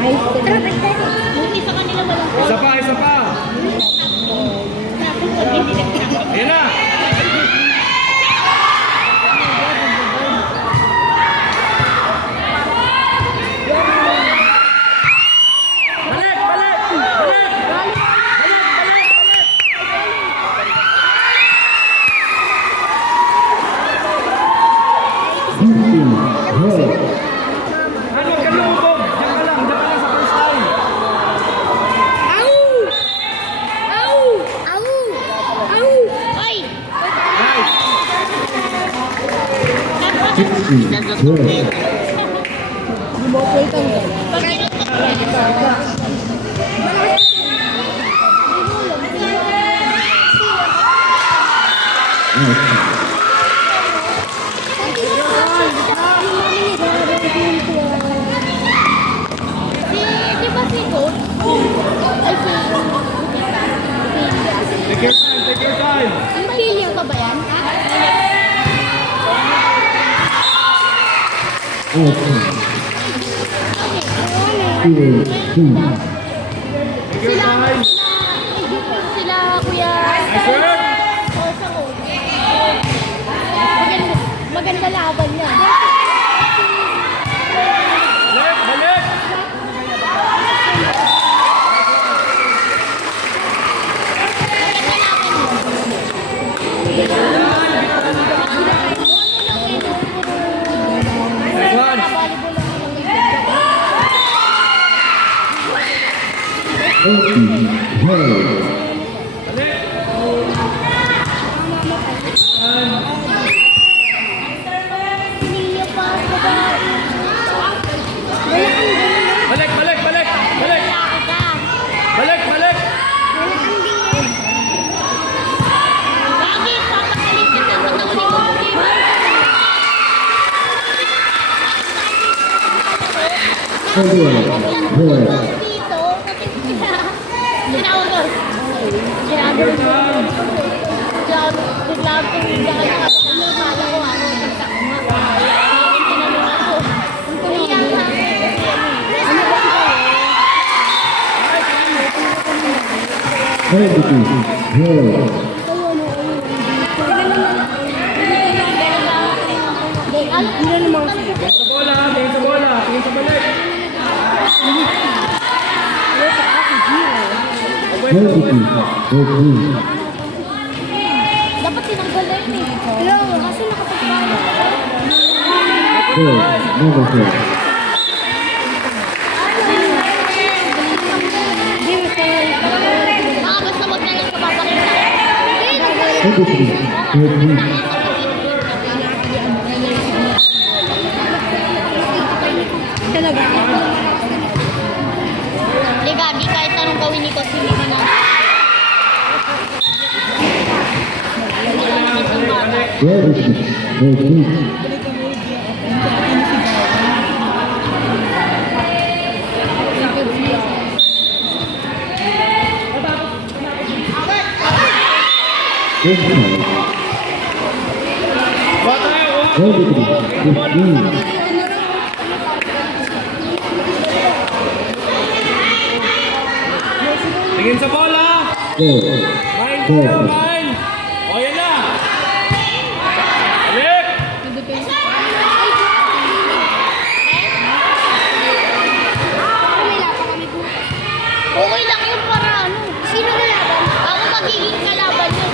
Buti sa kanila walang Isa pa, isa pa. Ayan na. Balik, balik, balik. Ano ka lumubog? Diyan ka lang sa first time. Ay! Right. Di ba si Goat? Ay, Take your time, take your time. ang Pilya ka ba yan? Take your time. Sila, Kuya. Nice work. Oh, sa Goat. Maganda laban yan. Balik, balik. Nice one. Pilya pa ako ba? Balik, balik, balik, balik. Lalaki ka. Balik, balik. Bakit? Papakalit ka sa pagkakulit mo, di ba? Dito, tinawag ko. Sinabi ko. Bigla ko bigla ka nakakala ko ako. Tinanong ako. Kuya, ano ba ito? Tingin sa bola, tingin sa bola, tingin sa balik. Dapat tinanggal na yun eh. Kasi nakapagpala. Basta wag na lang kapapakita. Di Gabi, kahit anong gawin ni Coach, hindi na. Ba tayo, tingin sa bola. Main tayo, main. O, yan na. Balik. Okay lang yun para ano. Sino kalaban? Ako magiging kalaban yun.